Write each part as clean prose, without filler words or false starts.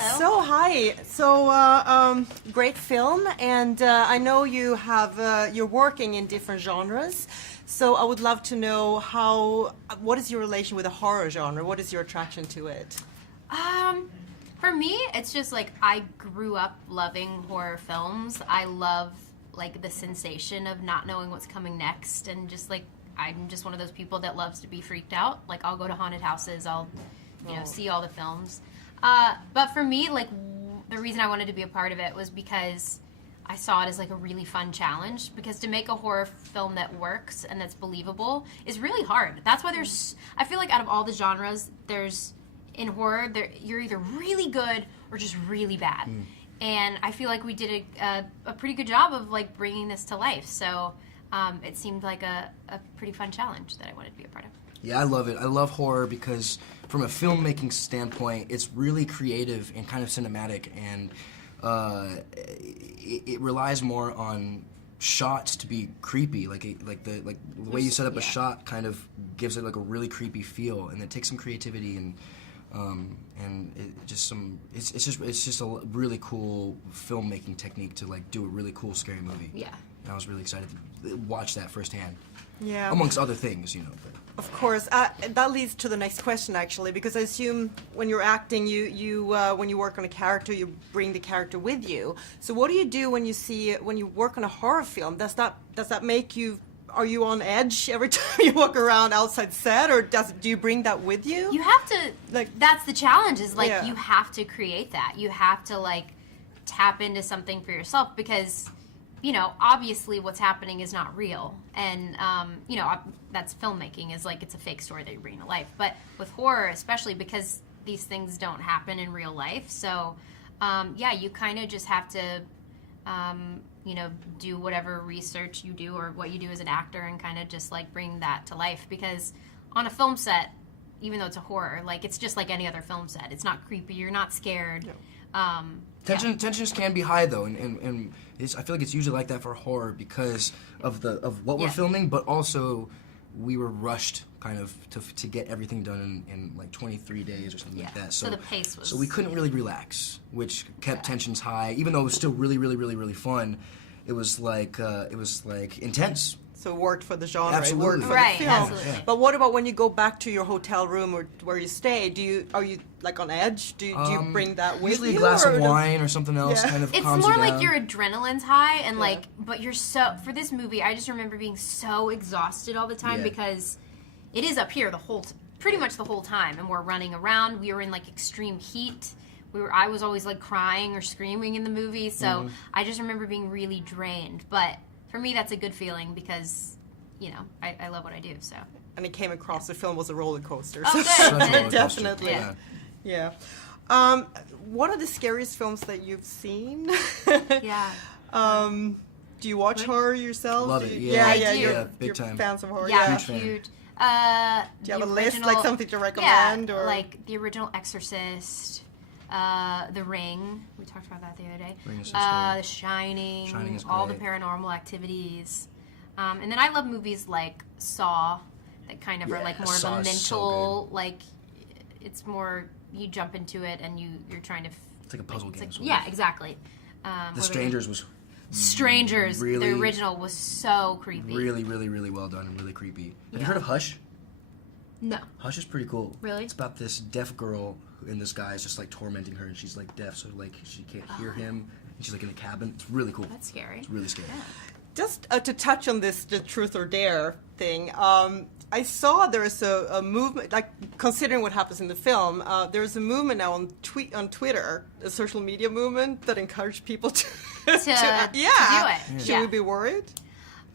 Hello. So hi. Great film, and I know you have you're working in different genres. So I would love to know what is your relation with the horror genre? What is your attraction to it? For me, it's just like I grew up loving horror films. I love like the sensation of not knowing what's coming next, and just like I'm just one of those people that loves to be freaked out. Like I'll go to haunted houses. I'll see all the films. But for me, like the reason I wanted to be a part of it was because I saw it as like a really fun challenge, because to make a horror film that works and that's believable is really hard. That's why I feel like out of all the genres, in horror, you're either really good or just really bad. And I feel like we did a pretty good job of like bringing this to life. So it seemed like a pretty fun challenge that I wanted to be a part of. Yeah, I love it. I love horror because from a filmmaking standpoint, it's really creative and kind of cinematic, and it relies more on shots to be creepy. Like the way you set up a shot kind of gives it like a really creepy feel, and it takes some creativity and it's just a really cool filmmaking technique to like do a really cool scary movie. Yeah. And I was really excited to watch that firsthand. Yeah. Amongst other things, you know. But. Of course, that leads to the next question actually, because I assume when you're acting, when you work on a character, you bring the character with you. So what do you do when you work on a horror film? Does that make you? Are you on edge every time you walk around outside set, or do you bring that with you? You have to. That's the challenge. Is like you have to create that. You have to like tap into something for yourself, because obviously what's happening is not real, and that's filmmaking. Is like it's a fake story that you're bringing to life. But with horror, especially because these things don't happen in real life, so you kind of just have to do whatever research you do or what you do as an actor, and kind of just like bring that to life. Because on a film set, even though it's a horror, like it's just like any other film set. It's not creepy. You're not scared. No. Tensions can be high though, and I feel like it's usually like that for horror because of what we're filming, but also we were rushed kind of to get everything done in like 23 days or something like that. So the pace was. So we couldn't really relax, which kept tensions high. Even though it was still really, really, really, really fun, it was like intense. So it worked for the genre. Absolutely. It worked for the film. Absolutely. But what about when you go back to your hotel room or where you stay? Are you like on edge? Do you bring that with usually you? Usually a glass of wine or something else kind of it's calms you more down. like your adrenaline's high, and but you're for this movie, I just remember being so exhausted all the time because it is up here pretty much the whole time, and we're running around. We were in like extreme heat. I was always like crying or screaming in the movie, so I just remember being really drained. But for me, that's a good feeling because, I love what I do. So. And it came across. The film was a roller coaster. Oh, so good. Definitely. Yeah. What are the scariest films that you've seen? Yeah. Do you watch horror yourself? Love it. You're big time. Fans of horror. Yeah, Yeah. huge. Do you have a list, like something to recommend? Yeah, or? like the original Exorcist. The Ring, we talked about that the other day. The Shining, Shining all the Paranormal Activities, and then I love movies like Saw, that kind of are like more of a mental, like it's more you jump into it and you're trying to. It's like a puzzle game. Exactly. The Strangers was. Strangers, really, the original was so creepy. Really, really, really well done and really creepy. Have you heard of Hush? No. Hush is pretty cool. Really? It's about this deaf girl, and this guy is just like tormenting her, and she's like deaf, so like she can't hear him, and she's like in a cabin. It's really cool. That's scary. It's really scary. Yeah. Just to touch on the truth or dare thing, I saw there is a movement, like considering what happens in the film, there's a movement now on Twitter, a social media movement that encouraged people to do it. Should we be worried?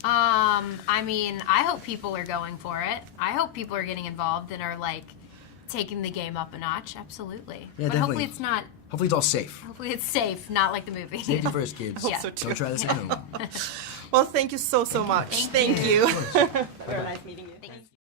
I mean, I hope people are going for it. I hope people are getting involved and are like taking the game up a notch. Absolutely. Yeah, but definitely. hopefully it's not. Hopefully it's all safe. Hopefully it's safe, not like the movie. Safety first, kids. I hope so too. Don't try this at home. Well, thank you so much. Thank you. Very nice meeting you. Thanks.